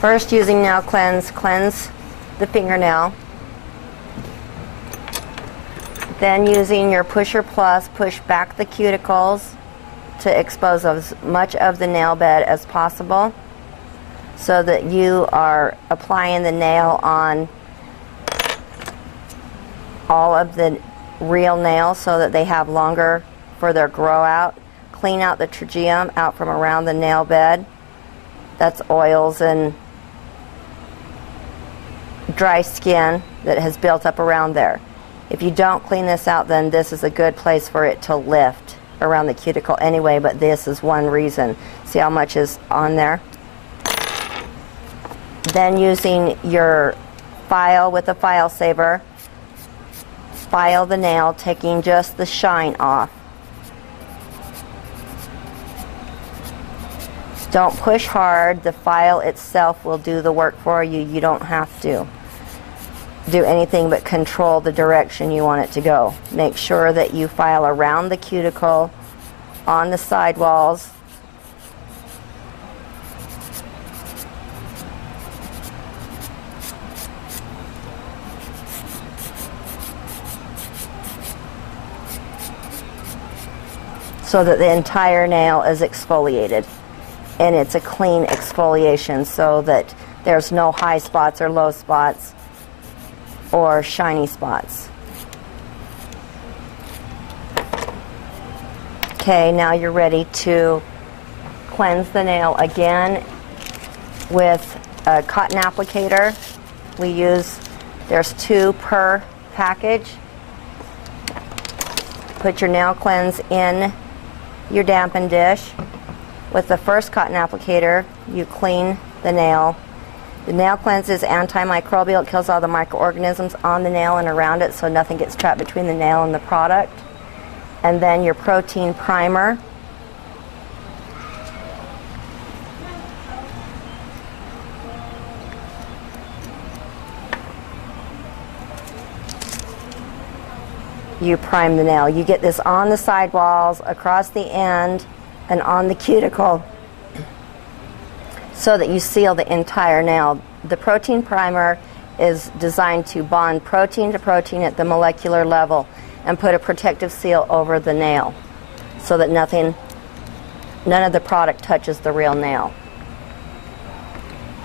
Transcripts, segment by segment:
First, using nail cleanse, cleanse the fingernail. Then using your pusher plus, push back the cuticles to expose as much of the nail bed as possible so that you are applying the nail on all of the real nails so that they have longer for their grow out. Clean out the trachea out from around the nail bed. That's oils and dry skin that has built up around there. If you don't clean this out, then this is a good place for it to lift around the cuticle anyway, but this is one reason. See how much is on there? Then using your file with a file saver, file the nail, taking just the shine off. Don't push hard. The file itself will do the work for you. You don't have to do anything but control the direction you want it to go. Make sure that you file around the cuticle, on the sidewalls. So that the entire nail is exfoliated. And it's a clean exfoliation so that there's no high spots or low spots or shiny spots. Okay, now you're ready to cleanse the nail again with a cotton applicator. There's 2 per package. Put your nail cleanse in your dampen dish. With the first cotton applicator, you clean the nail. The nail cleanse is antimicrobial. It kills all the microorganisms on the nail and around it so nothing gets trapped between the nail and the product. And then your protein primer. You prime the nail. You get this on the sidewalls, across the end, and on the cuticle so that you seal the entire nail. The protein primer is designed to bond protein to protein at the molecular level and put a protective seal over the nail so that none of the product touches the real nail.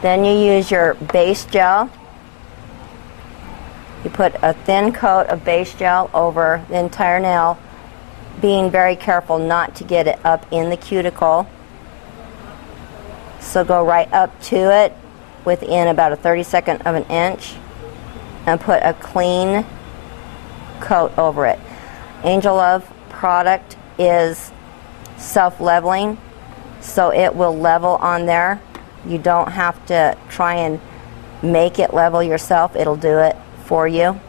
Then you use your base gel. You put a thin coat of base gel over the entire nail, being very careful not to get it up in the cuticle. So go right up to it within about a 32nd of an inch and put a clean coat over it. Angel Love product is self-leveling, so it will level on there. You don't have to try and make it level yourself. It'll do it for you.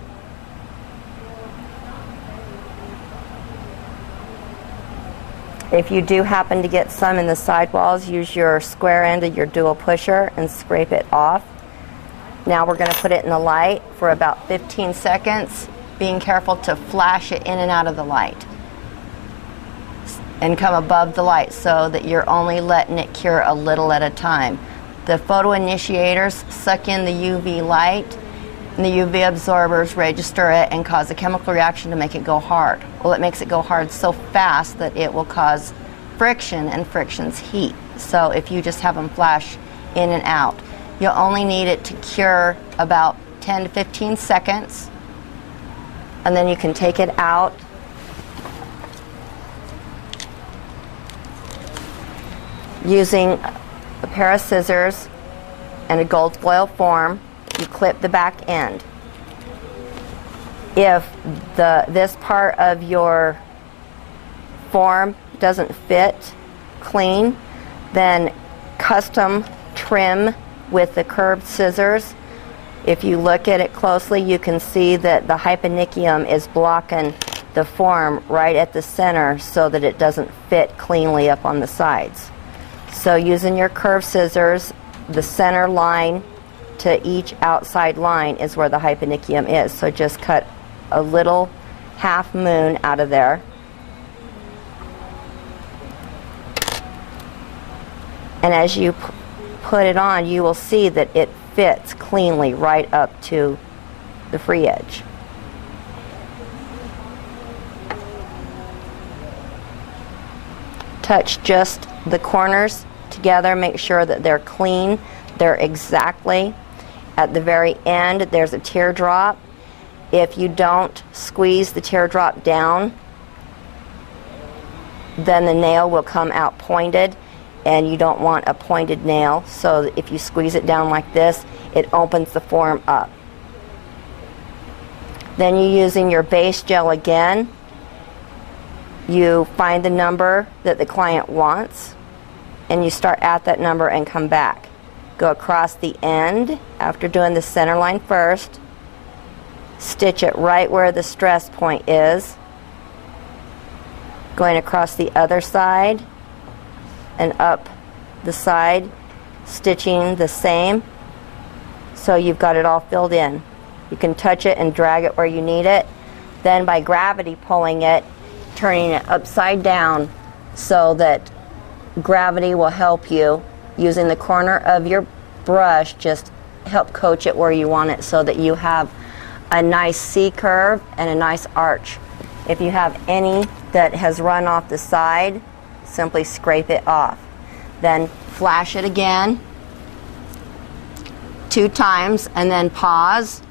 If you do happen to get some in the sidewalls, use your square end of your dual pusher and scrape it off. Now we're going to put it in the light for about 15 seconds, being careful to flash it in and out of the light and come above the light so that you're only letting it cure a little at a time. The photo initiators suck in the UV light, and the UV absorbers register it and cause a chemical reaction to make it go hard. Well, it makes it go hard so fast that it will cause friction, and friction's heat. So if you just have them flash in and out, you'll only need it to cure about 10 to 15 seconds, and then you can take it out. Using a pair of scissors and a gold foil form, you clip the back end. If this part of your form doesn't fit clean, then custom trim with the curved scissors. If you look at it closely, you can see that the hyponychium is blocking the form right at the center so that it doesn't fit cleanly up on the sides. So using your curved scissors, the center line to each outside line is where the hyponychium is. So just cut a little half moon out of there. And as you put it on, you will see that it fits cleanly right up to the free edge. Touch just the corners together, make sure that they're clean. They're exactly at the very end. There's a teardrop. If you don't squeeze the teardrop down, then the nail will come out pointed, and you don't want a pointed nail. So if you squeeze it down like this, it opens the form up. Then you're using your base gel again. You find the number that the client wants, and you start at that number and come back. Go across the end after doing the center line first. Stitch it right where the stress point is. Going across the other side and up the side, stitching the same, so you've got it all filled in. You can touch it and drag it where you need it. Then by gravity pulling it, turning it upside down so that gravity will help you. Using the corner of your brush, just help coach it where you want it so that you have a nice C curve and a nice arch. If you have any that has run off the side, simply scrape it off. Then flash it again 2 times and then pause.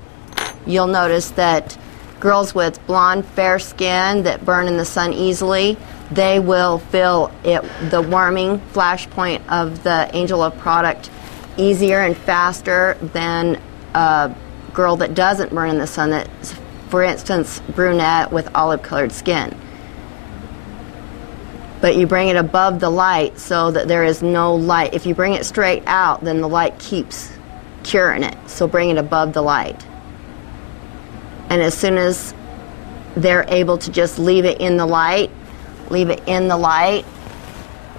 You'll notice that girls with blonde, fair skin that burn in the sun easily, they will feel it, the warming flash point of the Angel of product easier and faster than a girl that doesn't burn in the sun, that's, for instance, brunette with olive colored skin. But you bring it above the light so that there is no light. If you bring it straight out, then the light keeps curing it. So bring it above the light. And as soon as they're able to just leave it in the light, leave it in the light.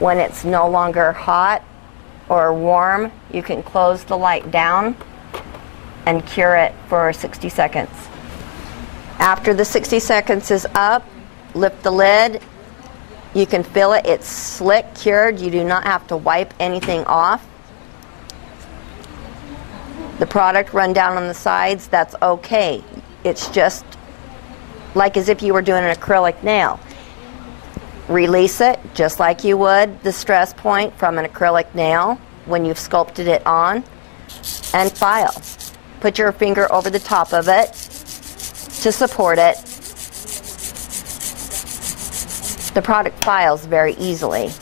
When it's no longer hot or warm, you can close the light down and cure it for 60 seconds. After the 60 seconds is up, lift the lid. You can feel it. It's slick, cured. You do not have to wipe anything off. The product run down on the sides, that's okay. It's just like as if you were doing an acrylic nail. Release it just like you would the stress point from an acrylic nail when you've sculpted it on, and file. Put your finger over the top of it to support it. The product files very easily.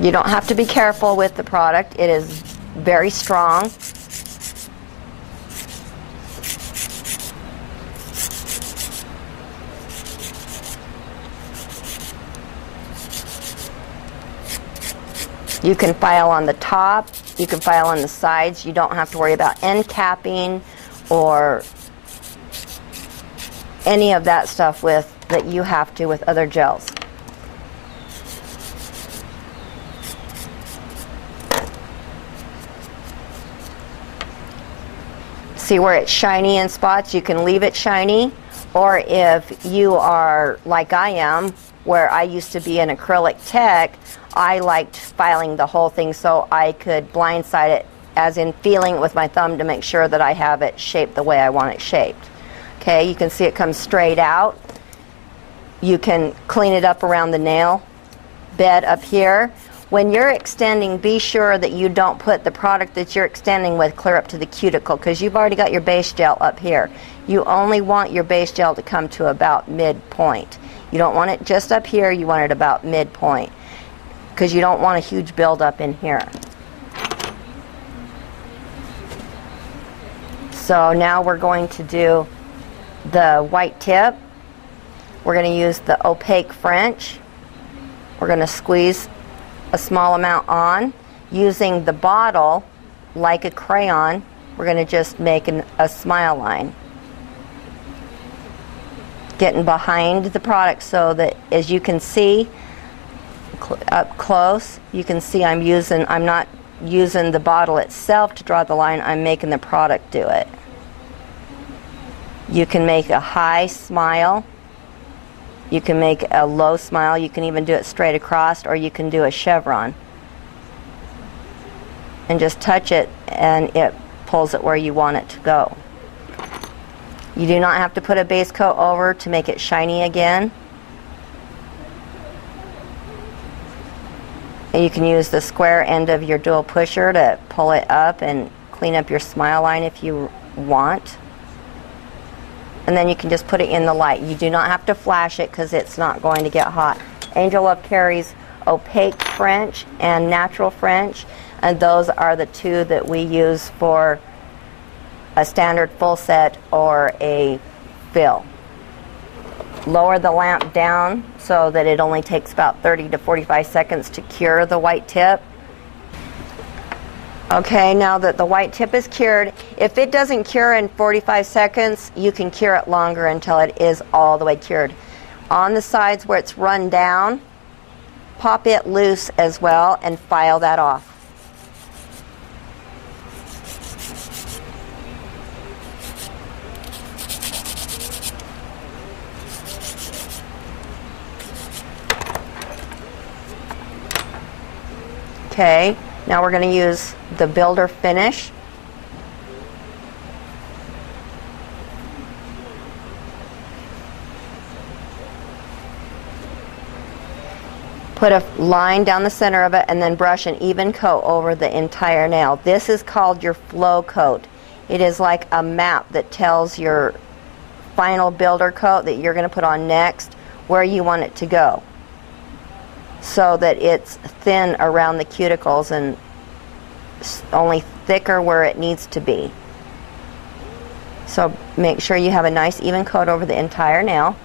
You don't have to be careful with the product. It is very strong. You can file on the top, you can file on the sides. You don't have to worry about end capping or any of that stuff that you have to with other gels. See where it's shiny in spots? You can leave it shiny. Or if you are like I am, where I used to be an acrylic tech, I liked filing the whole thing so I could blindside it, as in feeling it with my thumb to make sure that I have it shaped the way I want it shaped. Okay, you can see it comes straight out. You can clean it up around the nail bed up here. When you're extending, be sure that you don't put the product that you're extending with clear up to the cuticle, because you've already got your base gel up here. You only want your base gel to come to about midpoint. You don't want it just up here, you want it about midpoint, because you don't want a huge buildup in here. So now we're going to do the white tip. We're going to use the opaque French. We're going to squeeze a small amount on. Using the bottle like a crayon, we're going to just make a smile line. Getting behind the product so that, as you can see up close, you can see I'm not using the bottle itself to draw the line, I'm making the product do it. You can make a high smile You can make a low smile, you can even do it straight across, or you can do a chevron. And just touch it and it pulls it where you want it to go. You do not have to put a base coat over to make it shiny again. And you can use the square end of your dual pusher to pull it up and clean up your smile line if you want. And then you can just put it in the light. You do not have to flash it because it's not going to get hot. Angel Love carries opaque French and natural French, and those are the two that we use for a standard full set or a fill. Lower the lamp down so that it only takes about 30 to 45 seconds to cure the white tip. Okay, now that the white tip is cured, if it doesn't cure in 45 seconds, you can cure it longer until it is all the way cured. On the sides where it's run down, pop it loose as well and file that off. Okay, now we're going to use the builder finish. Put a line down the center of it and then brush an even coat over the entire nail. This is called your flow coat. It is like a map that tells your final builder coat that you're going to put on next where you want it to go, so that it's thin around the cuticles and only thicker where it needs to be. So make sure you have a nice even coat over the entire nail.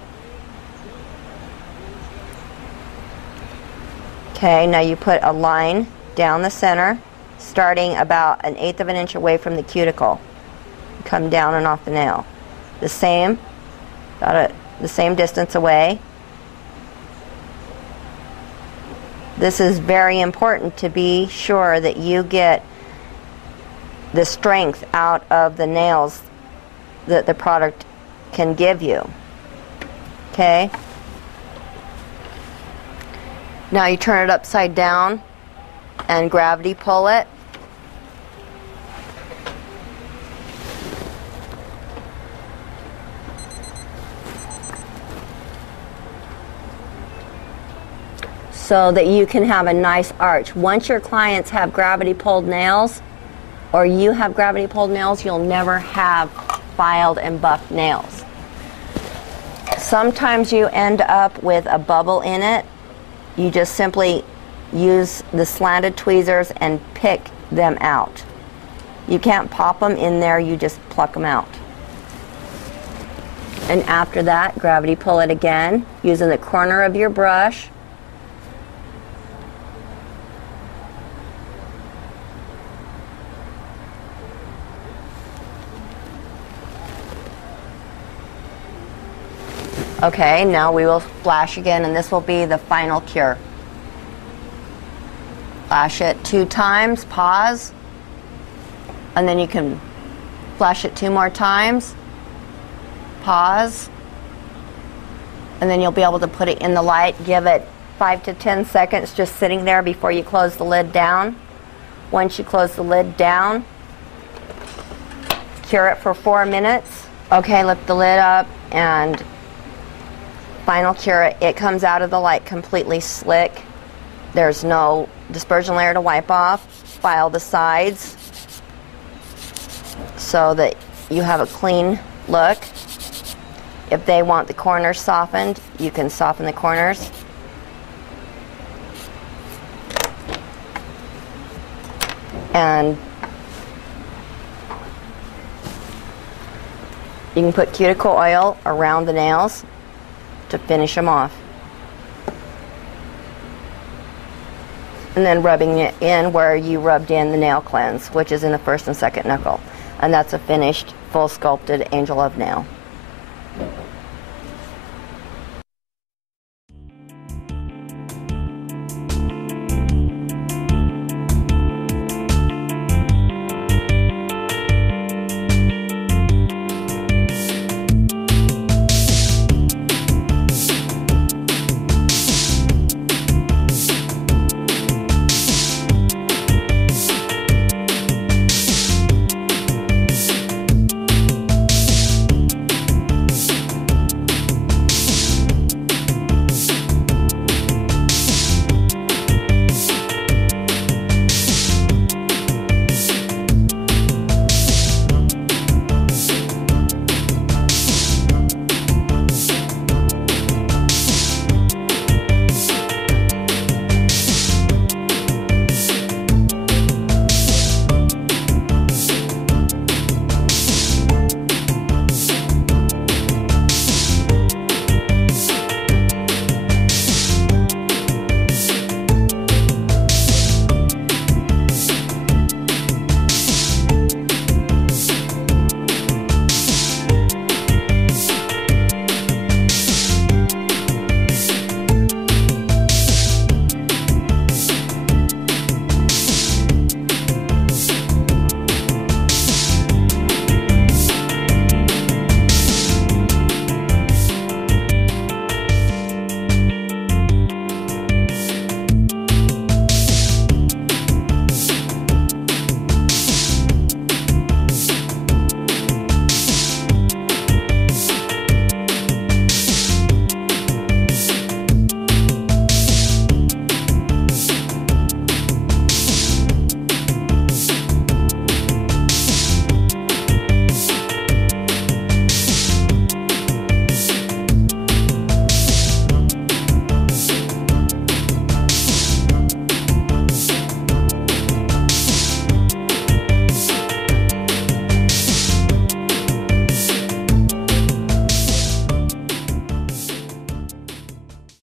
Okay, now you put a line down the center, starting about 1/8 of an inch away from the cuticle. Come down and off the nail. The same, about the same distance away. This is very important to be sure that you get the strength out of the nails that the product can give you. Okay? Now you turn it upside down and gravity pull it. So that you can have a nice arch. Once your clients have gravity pulled nails, or you have gravity pulled nails, you'll never have filed and buffed nails. Sometimes you end up with a bubble in it. You just simply use the slanted tweezers and pick them out. You can't pop them in there, you just pluck them out. And after that, gravity pull it again, using the corner of your brush. Okay, now we will flash again, and this will be the final cure. Flash it 2 times, pause, and then you can flash it 2 more times, pause, and then you'll be able to put it in the light. Give it 5 to 10 seconds just sitting there before you close the lid down. Once you close the lid down, cure it for 4 minutes. Okay, lift the lid up and final cure it. It comes out of the light completely slick. There's no dispersion layer to wipe off. File the sides so that you have a clean look. If they want the corners softened, you can soften the corners. And you can put cuticle oil around the nails to finish them off. And then rubbing it in where you rubbed in the nail cleanse, which is in the first and second knuckle. And that's a finished, full sculpted Angel Love nail.